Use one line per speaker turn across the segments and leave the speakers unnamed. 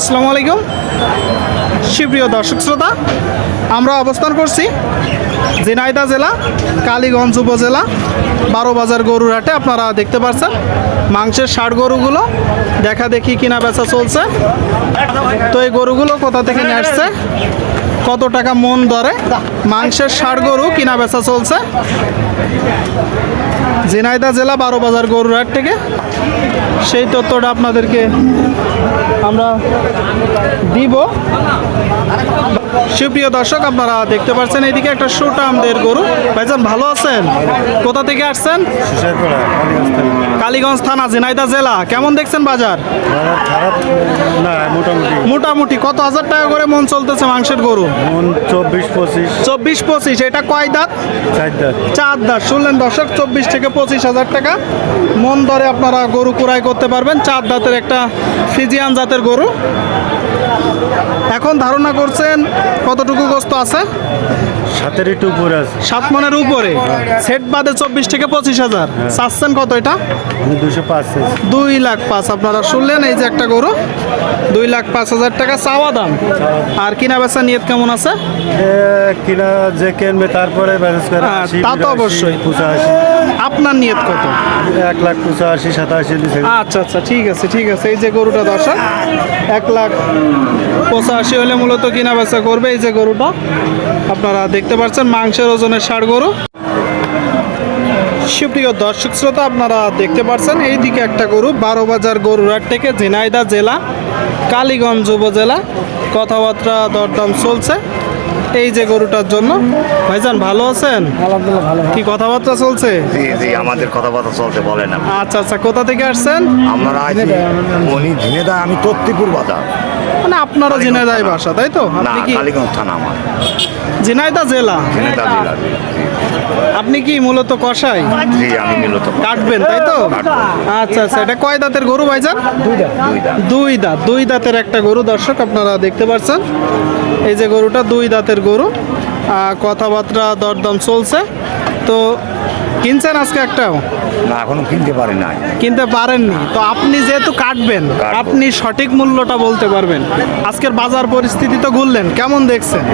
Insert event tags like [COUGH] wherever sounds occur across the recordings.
আসসালামু আলাইকুম। সুপ্রিয় দর্শক শ্রোতা, আমরা অবস্থান করছি ঝিনাইদহ জেলা, কালীগঞ্জ উপজেলা বারো বাজার গরুর হাটে আপনারা দেখতে পাচ্ছেন মাংসের ষাট গরুগুলো, দেখা দেখি কিনা বেচা চলছে। তো এই গরুগুলো কোথা থেকে নিয়ে আসছে? কত টাকা মন দরে মাংসের ষাট গরু কিনা বেচা চলছে? ঝিনাইদহ জেলা বারো বাজার গরুর হাট থেকে। সেই তথ্যটা আপনাদেরকে আমরা দিব। সুপ্রিয় দর্শক আপনারা দেখতে পাচ্ছেন এইদিকে একটা সুটা আমাদের গরু। ভাইজান ভালো আছেন? কোথা থেকে আসছেন? কালীগঞ্জ থানা। ঝিনাইদহ জেলা। কেমন দেখছেন বাজার?
মোটামুটি।
কত হাজার টাকা করে মন চলতেছে মাংসের গরু?
চব্বিশ পঁচিশ।
চব্বিশ পঁচিশ এটা কয় দাঁত?
চার দাঁত।
চার দাঁত। শুনলেন দর্শক চব্বিশ থেকে পঁচিশ হাজার টাকা মন দরে আপনারা গরু কুড়াই করতে পারবেন। চার দাঁতের একটা ফিজিয়ান জাতের গরু। এখন ধারণা করছেন কতটুকু গোস্ত আছে?
সাতের একটু উপরে আছে।
সাত মনের উপরে। সেট বাদে চব্বিশ থেকে পঁচিশ হাজার। চাচ্ছেন কত এটা?
দুশো পাঁচ
দুই লাখ পাঁচ। আপনারা শুনলেন এই যে একটা গরু? দুই লাখ পাঁচ হাজার টাকা চাওয়া দাম। আর কিনা বেচা নিয়ত কেমন আছে?
কিনা যে কিনবে তারপরে
হ্যাঁ, তা তো অবশ্যই। আপনার নিয়ত কত?
এক লাখ পঁচাশি সাতাশি
আচ্ছা আচ্ছা ঠিক আছে ঠিক আছে। এই যে গরুটা দর্শক এক লাখ পঁচাশি হলে মূলত কিনা বেচা করবে এই যে গরুটা। আপনারা দেখতে পাচ্ছেন মাংসের ওজনের ষাট গরু। সুপ্রিয় দর্শক শ্রোতা আপনারা দেখতে পাচ্ছেন এইদিকে একটা গরু বারো বাজার গরুরহাট থেকে ঝিনাইদহ জেলা কালীগঞ্জ উপজেলা। কথাবার্তা দরদাম চলছে। এই যে গরুটার জন্য ভাইজান ভালো আছেন?
ভালো
কি কথাবার্তা চলছে?
জি জি আমাদের কথাবার্তা চলতে বলেন
আচ্ছা আচ্ছা কোথা থেকে আসছেন?
আমরা আছি আমি তত্তিপুর বাজার।
মানে আপনারও ঝিনাইদহ বাসা তাই তো? আপনি কি
কালীগঞ্জ থানা আমার।
ঝিনাইদহ জেলা?
ঝিনেদা জেলা।
আপনি কি মূলত কষাই
জি আমি মিলত
কাটবেন তাই তো? আচ্ছা আচ্ছা এটা কয় দাঁতের গরু ভাইজান?
দুই
দাঁত দুই দাঁতের একটা গরু দর্শক আপনারা দেখতে পাচ্ছেন। এই যে গরুটা দুই দাঁতের গরু। আহ, কথাবার্তা দরদম চলছে। তো কিনছেন আজকে একটাও?
না এখনও কিনতে পারি নাই।
কিনতে পারেননি। তো আপনি যেহেতু কাটবেন আপনি সঠিক মূল্যটা বলতে পারবেন। আজকের বাজার পরিস্থিতি তো ঘুরলেন কেমন দেখছেন?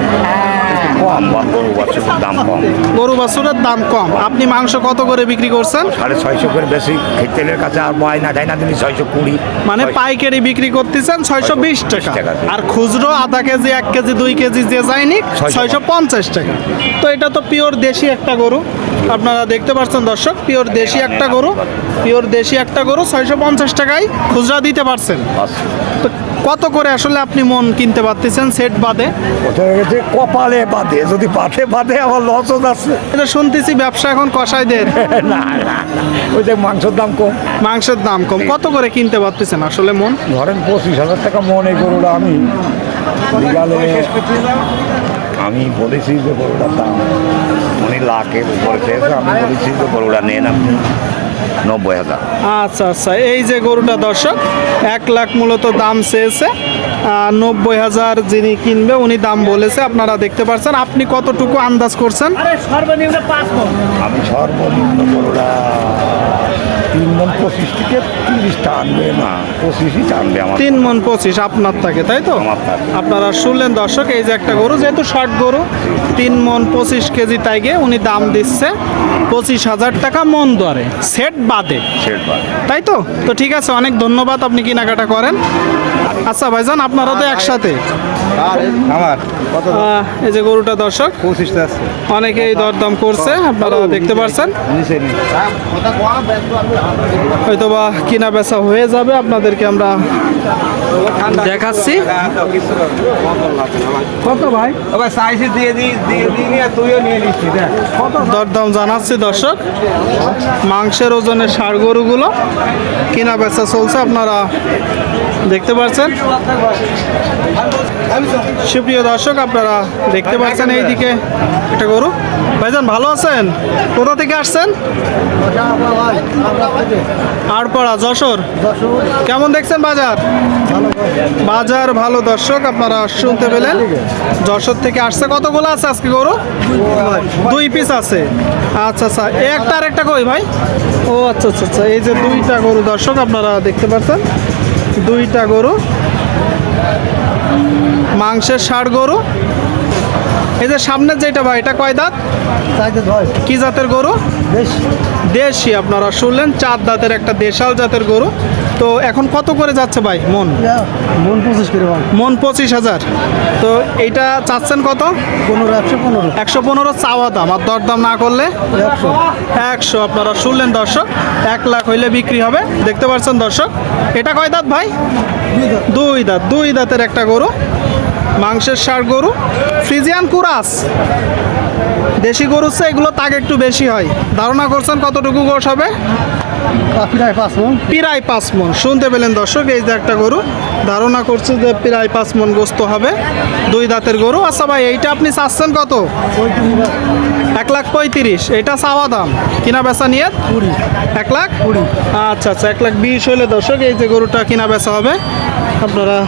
কম গরু বাচ্চার দাম কম।
গরু বাছুরের দাম কম। আপনি মাংস কত করে বিক্রি করছেন?
সাড়ে ছয়শো করে বেশি। তেলের কাছে আর বয় না দেয় না দিলি ছয়শো কুড়ি।
মানে পাইকারি বিক্রি করতেছেন ছয়শো বিশ টাকা।
টাকা।
আর খুচরো আধা কেজি এক কেজি দুই কেজি যে যায়নি ছয়শো পঞ্চাশ টাকা। তো এটা তো পিওর দেশি একটা গরু। আপনারা দেখতে পাচ্ছেন দর্শক পিওর দেশি একটা গরু পিওর দেশি একটা গরু ছয়শো পঞ্চাশ টাকায় খুচরা দিতে পারছেন। তো কত করে আসলে আপনি মন কিনতে পারতেছেন সেট বাদে?
কপালে বাদে যদি পাতে বাদে আমার লসও যাচ্ছে।
এটা শুনতেছি ব্যবসা এখন কষাইদের। [LAUGHS]
না না না। ওই যে মাংসের দাম কম।
মাংসের দাম কম। কত করে কিনতে পারতেছেন আসলে মন?
ধরেন পঁচিশ হাজার টাকা মন এই গরুটা আমি। বিকালে আমি বলেছি যে গরুটার দাম উনি লাখের উপরে চেয়েছে আমি বলেছি যে গরুটা নেন। আপনি নব্বই হাজার।
আচ্ছা আচ্ছা এই যে গরুটা দর্শক এক লাখ মূলত দাম চেয়েছে নব্বই হাজার যিনি কিনবে উনি দাম বলেছে আপনারা দেখতে পারছেন আপনি কতটুকু আন্দাজ করছেন?
আমি সর্বনিম্ন গরুটা তিন মন পঁচিশ থেকে তিরিশ টানবে না পঁচিশই টানবে আমার।
তিন মন পঁচিশ আপনার থাকে তাই তো? আপনারা শুনলেন দর্শক এই যে একটা গরু যেহেতু শর্ট গরু তিন মন পঁচিশ কেজি তাইগে উনি দাম দিচ্ছে পঁচিশ হাজার টাকা মন দরে সেট বাদে।
সেট বাদে।
তাই তো? তো ঠিক আছে অনেক ধন্যবাদ আপনি কেনাকাটা করেন। আচ্ছা ভাইজান আপনারা তো একসাথে।
আমার।
এই যে গরুটা দর্শক
আছে।
অনেকেই দরদাম করছে আপনারা দেখতে পাচ্ছেন
নিচে নিচে
হয়তোবা কিনা বেচা হয়ে যাবে আপনাদেরকে আমরা দেখাচ্ছি। কত ভাই?
ওকে দিয়ে দিই দিয়ে দিই তুইও নিয়ে নিচ্ছিস হ্যাঁ
দরদাম জানাচ্ছি দর্শক। মাংসের ওজনের ষাড় গরুগুলো কিনা বেচা চলছে আপনারা দেখতে পাচ্ছেন সুপ্রিয় দর্শক, আপনারা দেখতে পাচ্ছেন এইদিকে একটা গরু। ভাইজান, ভালো আছেন? কোথা থেকে আসছেন? আড়পাড়া, যশোর। কেমন দেখছেন বাজার? বাজার ভালো দর্শক, আপনারা শুনতে পেলেন। যশোর থেকে আসছে। কতগুলো আছে আজকে গরু? দুই পিস আছে। আচ্ছা আচ্ছা। একটা আর একটা কই ভাই? ও আচ্ছা আচ্ছা আচ্ছা। এই যে দুইটা গরু দর্শক, আপনারা দেখতে পাচ্ছেন দুইটা গরু। মাংসের ষাট গরু। এই যে সামনের যেটা ভাই এটা কয় দাঁত? কি জাতের গরু? দেশি আপনারা শুনলেন চার দাঁতের একটা দেশাল জাতের গরু। তো এখন কত করে যাচ্ছে ভাই? মন?
মন পঁচিশ করে
মন পঁচিশ হাজার। তো এইটা চাচ্ছেন কত?
পনেরো একশো পনেরো।
একশো পনেরো চাওয়া দাম আর দরদাম না করলে?
একশো।
একশো আপনারা শুনলেন দর্শক এক লাখ হইলে বিক্রি হবে। দেখতে পাচ্ছেন দর্শক এটা কয় দাঁত ভাই? দুই দাঁত। দুই দাঁতের একটা গরু মাংসের সার গরু ফ্রিজিয়ান কুরাস। দেশি গরুর চেয়ে এগুলো তাক একটু বেশি হয়। ধারণা করছেন কতটুকু গোশ হবে? প্রায় পাঁচ মন। শুনতে পেলেন দর্শক এই যে একটা গরু। ধারণা করছে যে প্রায় পাঁচ মন গোস্ত হবে। দুই দাঁতের গরু। আচ্ছা ভাই এইটা আপনি চাচ্ছেন কত? এক লাখ পঁয়ত্রিশ। এটা চাওয়া দাম। কিনা বেচা নিয়ে
কুড়ি।
এক লাখ? কুড়ি। আচ্ছা আচ্ছা এক লাখ বিশ হলে দর্শক এই যে গরুটা কিনা বেচা হবে। আপনারা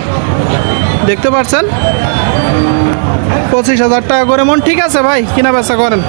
দেখতে পাচ্ছেন? পঁচিশ হাজার টাকা করে মন। ঠিক আছে ভাই কিনা বেচা করেন।